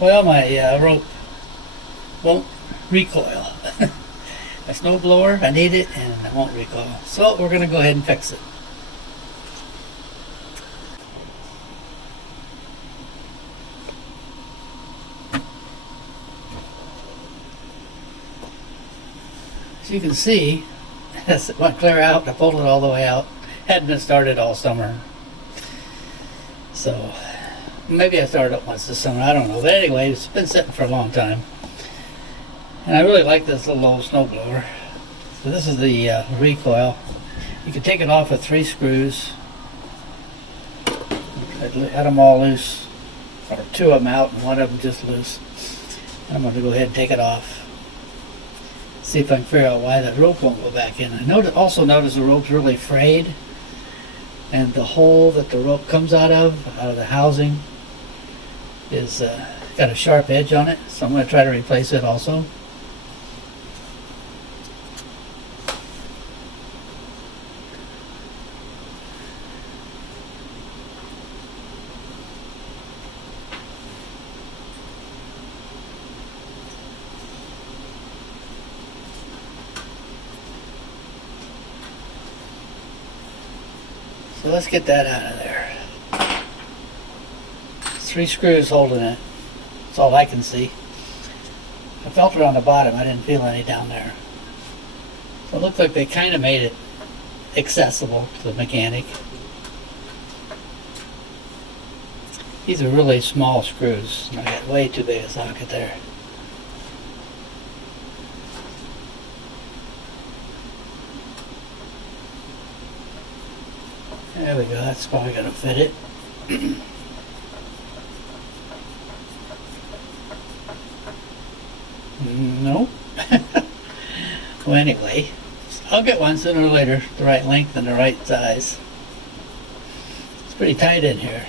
Well, my rope won't recoil. A snowblower, I need it, and it won't recoil. So we're going to go ahead and fix it. As you can see, as it went clear out, I pulled it all the way out. Hadn't been started all summer. So maybe I started it once this summer, I don't know. But anyway, it's been sitting for a long time. And I really like this little old snowblower. So this is the recoil. You can take it off with 3 screws. I had them all loose, or 2 of them out and 1 of them just loose. I'm going to go ahead and take it off. See if I can figure out why that rope won't go back in. I also notice the rope's really frayed, and the hole that the rope comes out of the housing, is got a sharp edge on it. So I'm going to try to replace it also. So let's get that out of there. 3 screws holding it. That's all I can see. I felt it on the bottom. I didn't feel any down there. So it looked like they kind of made it accessible to the mechanic. These are really small screws. I got way too big a socket there. There we go, that's probably going to fit it. No. Well, anyway, I'll get one sooner or later, the right length and the right size. It's pretty tight in here.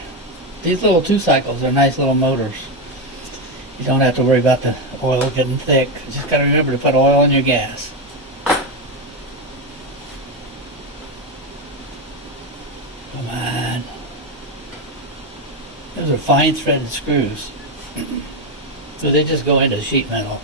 These little 2 cycles are nice little motors. You don't have to worry about the oil getting thick. You just got to remember to put oil in your gas. Come on. Those are fine threaded screws. So they just go into sheet metal.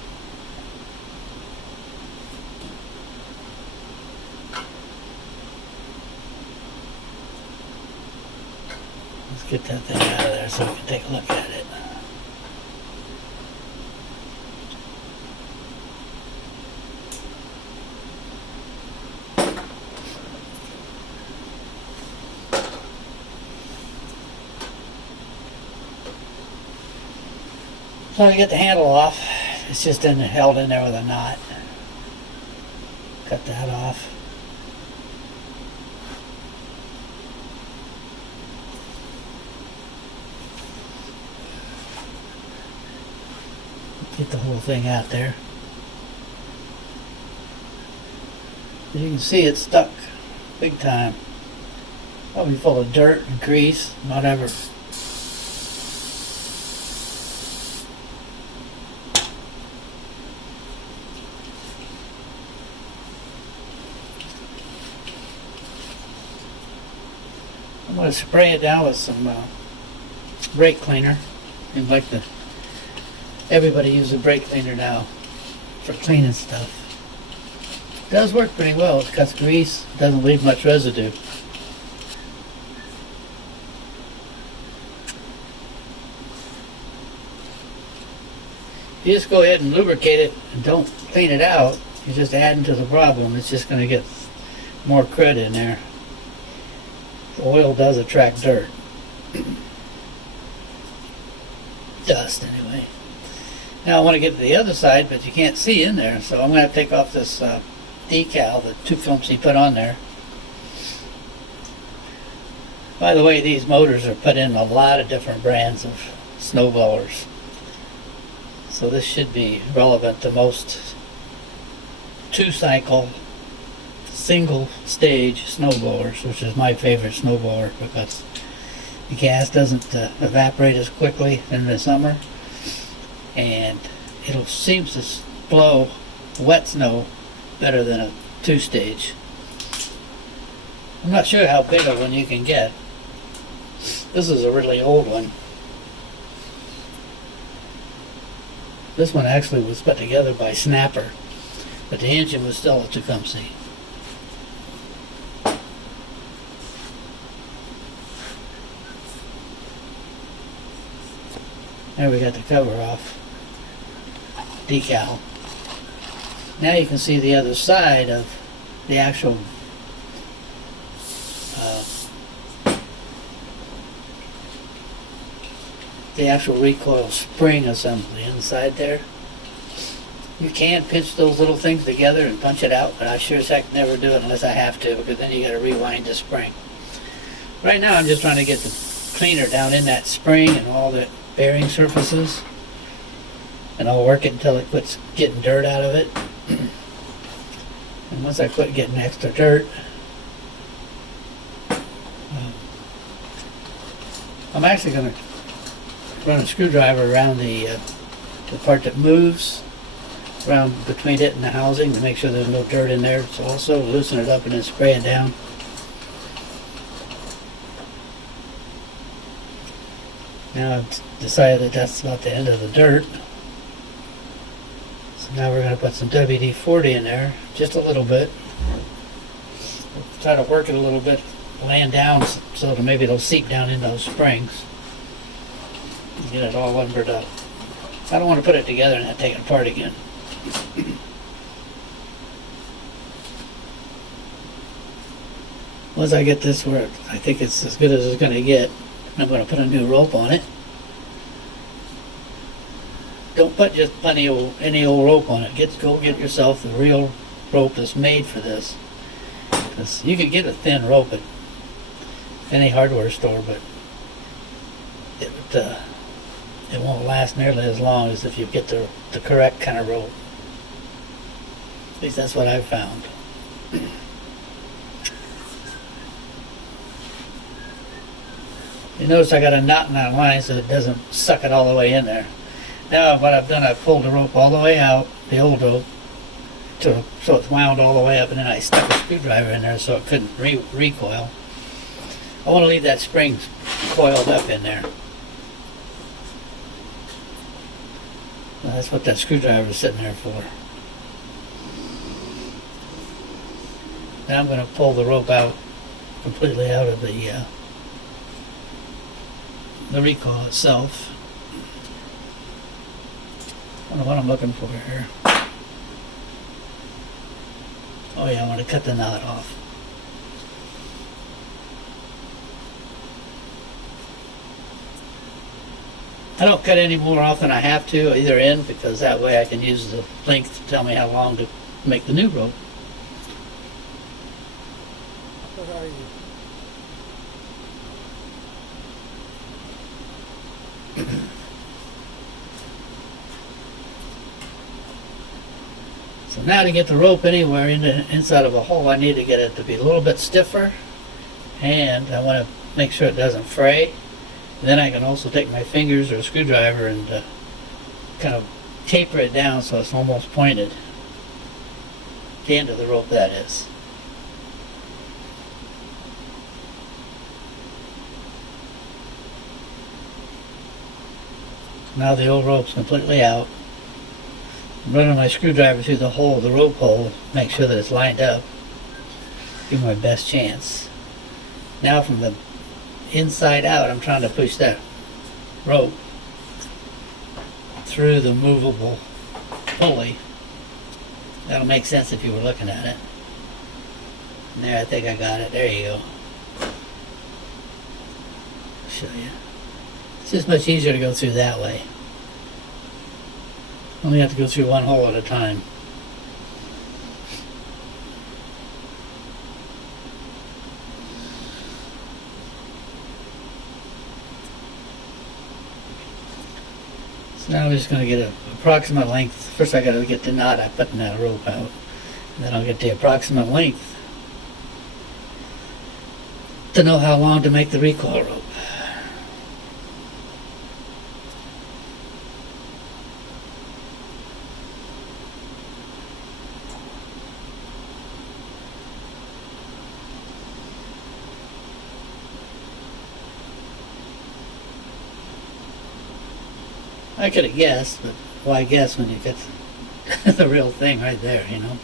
Let's get that thing out of there so we can take a look at it. So to get the handle off, it's just held in there with a knot. Cut that off. Get the whole thing out there. As you can see, it's stuck big time. Probably full of dirt and grease, whatever. I'm going to spray it down with some brake cleaner. Seems like everybody uses brake cleaner now for cleaning stuff. It does work pretty well. It cuts grease, doesn't leave much residue. If you just go ahead and lubricate it and don't clean it out, you're just adding to the problem. It's just going to get more crud in there. The oil does attract dirt. Dust, anyway. Now I want to get to the other side, but you can't see in there, so I'm going to have to take off this decal, the 2 films he put on there. By the way, these motors are put in a lot of different brands of snowblowers. So this should be relevant to most 2-cycle single stage snowblowers, which is my favorite snowblower because the gas doesn't evaporate as quickly in the summer, and it seems to blow wet snow better than a 2-stage. I'm not sure how big a one you can get. This is a really old one. This one actually was put together by Snapper, but the engine was still a Tecumseh. There we got the cover off. Decal. Now you can see the other side of the actual recoil spring assembly inside there. You can pinch those little things together and punch it out, but I sure as heck never do it unless I have to, because then you got to rewind the spring. Right now I'm just trying to get the cleaner down in that spring and all the bearing surfaces, and I'll work it until it quits getting dirt out of it. And once I quit getting extra dirt, I'm actually going to run a screwdriver around the part that moves around between it and the housing to make sure there's no dirt in there. So also loosen it up and then spray it down. Now I've decided that that's about the end of the dirt. So now we're going to put some WD-40 in there, just a little bit. We'll try to work it a little bit, laying down so that maybe it'll seep down in those springs. And get it all lumbered up. I don't want to put it together and then take it apart again. Once I get this where I think it's as good as it's going to get, I'm going to put a new rope on it. Don't put just any old rope on it. Go get yourself the real rope that's made for this. Because you can get a thin rope at any hardware store, but it won't last nearly as long as if you get the correct kind of rope. At least that's what I've found. You notice I got a knot in that line so it doesn't suck it all the way in there. Now what I've done, I've pulled the rope all the way out, the old rope, so it's wound all the way up, and then I stuck a screwdriver in there so it couldn't recoil. I want to leave that spring coiled up in there. Well, that's what that screwdriver is sitting there for. Now I'm going to pull the rope out completely out of the recoil itself. I don't know what I'm looking for here. Oh yeah, I want to cut the knot off. I don't cut any more off than I have to either end, because that way I can use the length to tell me how long to make the new rope. What are you? So now to get the rope anywhere inside of a hole, I need to get it to be a little bit stiffer, and I want to make sure it doesn't fray. And then I can also take my fingers or a screwdriver and kind of taper it down so it's almost pointed. The end of the rope, that is. Now the old rope's completely out. I'm running my screwdriver through the hole, the rope hole, make sure that it's lined up. Give my best chance. Now from the inside out, I'm trying to push that rope through the movable pulley. That'll make sense if you were looking at it. And there, I think I got it. There you go. I'll show you. It's just much easier to go through that way. Only have to go through one hole at a time. So now I'm just going to get an approximate length. First I got to get the knot I put in that rope out. And then I'll get the approximate length to know how long to make the recoil rope. I could have guessed, but why guess when you get the real thing right there, you know?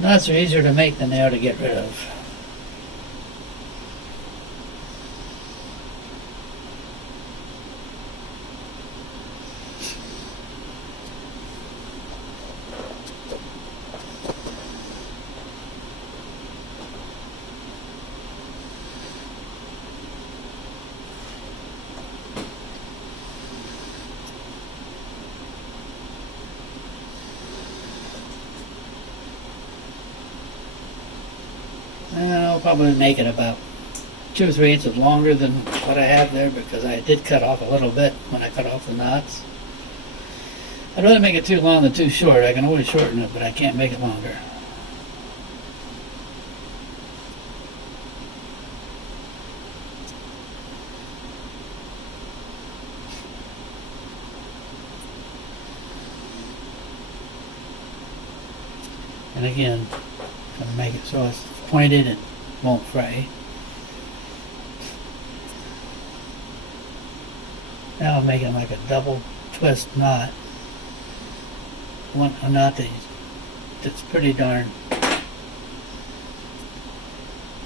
Nuts are easier to make than they are to get rid of. And I'll probably make it about 2 or 3 inches longer than what I have there because I did cut off a little bit when I cut off the knots. I'd rather make it too long than too short. I can always shorten it, but I can't make it longer. And again, I'm gonna make it so it's pointed and won't fray. Now I'm making like a double twist knot. A knot that's pretty darn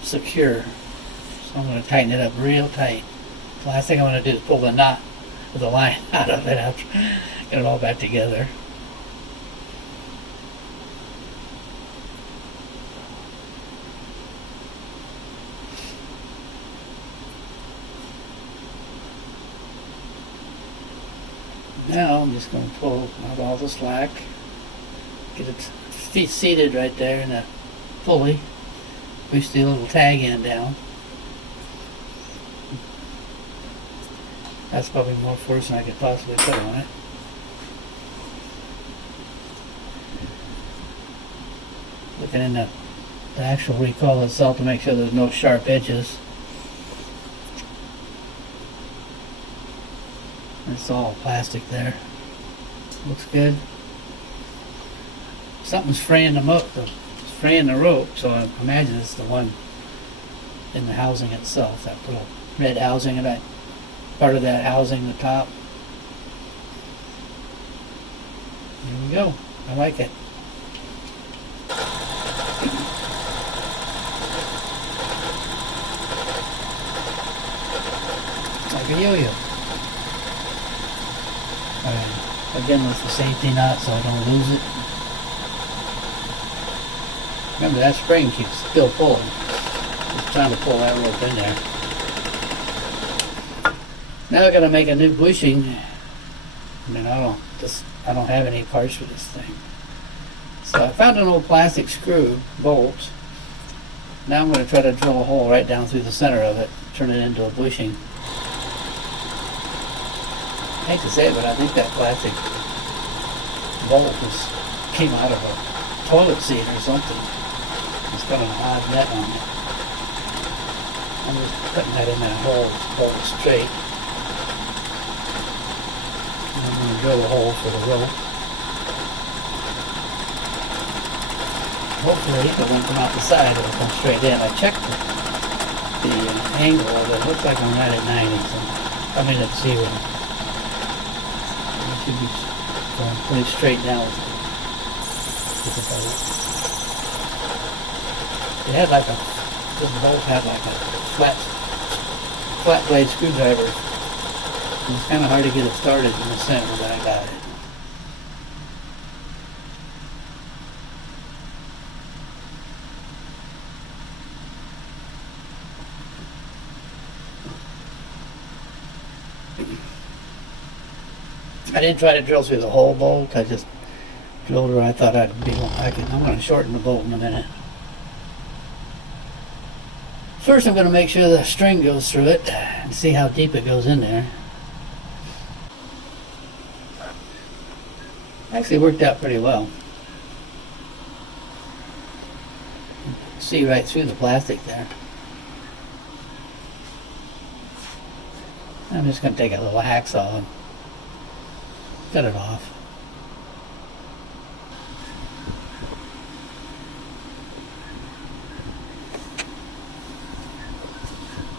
secure. So I'm going to tighten it up real tight. The last thing I'm going to do is pull the knot with the line out of it after get it all back together. Now I'm just going to pull out all the slack, get its feet seated right there in that pulley, push the little tag end down. That's probably more force than I could possibly put on it. Looking in the actual recoil itself to make sure there's no sharp edges. It's all plastic there. Looks good. Something's fraying the rope, so I imagine it's the one in the housing itself, that little red housing, and that part of that housing, the top. There we go. I like it. It's like a yo-yo. Again with the safety knot so I don't lose it. Remember that spring keeps still pulling. Just trying to pull that rope in there. Now I gotta make a new bushing. I mean I don't have any parts for this thing. So I found an old plastic screw bolt. Now I'm gonna try to drill a hole right down through the center of it, turn it into a bushing. I hate to say it, but I think that plastic bolt came out of a toilet seat or something. It's got an odd net on it. I'm just putting that in that hole, hold it straight. And I'm going to drill a hole for the rope. Hopefully it won't come out the side, it'll come straight in. I checked the angle of it. It looks like I'm right at 90, so I'm in at 0. Should be going pretty straight down with the bolt. This bolt had like a flat blade screwdriver. And it's kind of hard to get it started in the center, but I got it. I didn't try to drill through the whole bolt. I just drilled where I thought I'd be. I'm going to shorten the bolt in a minute. First, I'm going to make sure the string goes through it and see how deep it goes in there. Actually worked out pretty well. See right through the plastic there. I'm just going to take a little hacksaw and cut it off.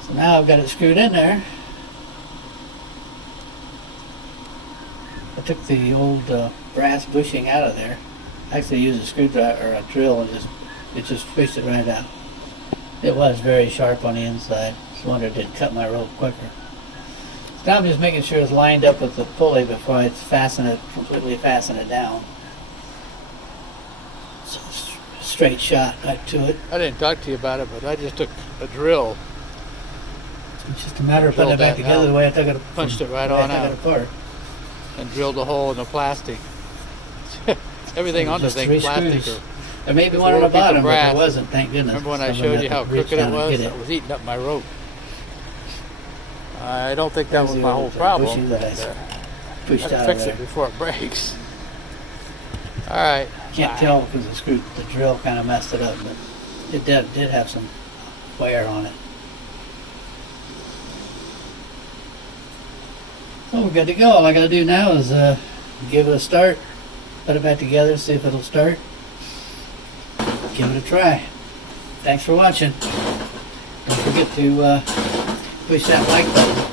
So now I've got it screwed in there. I took the old brass bushing out of there. I actually used a screwdriver or a drill and just fished it right out. It was very sharp on the inside. Just wondered it didn't cut my rope quicker. So now I'm just making sure it's lined up with the pulley before I completely fasten it down. So straight shot right to it. I didn't talk to you about it, but I just took a drill, It's just a matter of putting it back together the way I took it. punched it right the way on I out, took it apart. and drilled a hole in the plastic. Everything on the Just thing three plastic. screws. Or, There may be Just one a on the little piece of bottom, but brass. there wasn't, thank goodness. remember when I Someone showed had you to how reach crooked it down and was? get It was eating up my rope. I don't think that That was was my the whole old problem. bushy that I but, pushed gotta out of fix there. it before it breaks. All right. Can't tell because the drill kind of messed it up, but it did have some wear on it. So we're good to go. All I got to do now is give it a start, put it back together, see if it'll start. Give it a try. Thanks for watching. Don't forget to push that like button.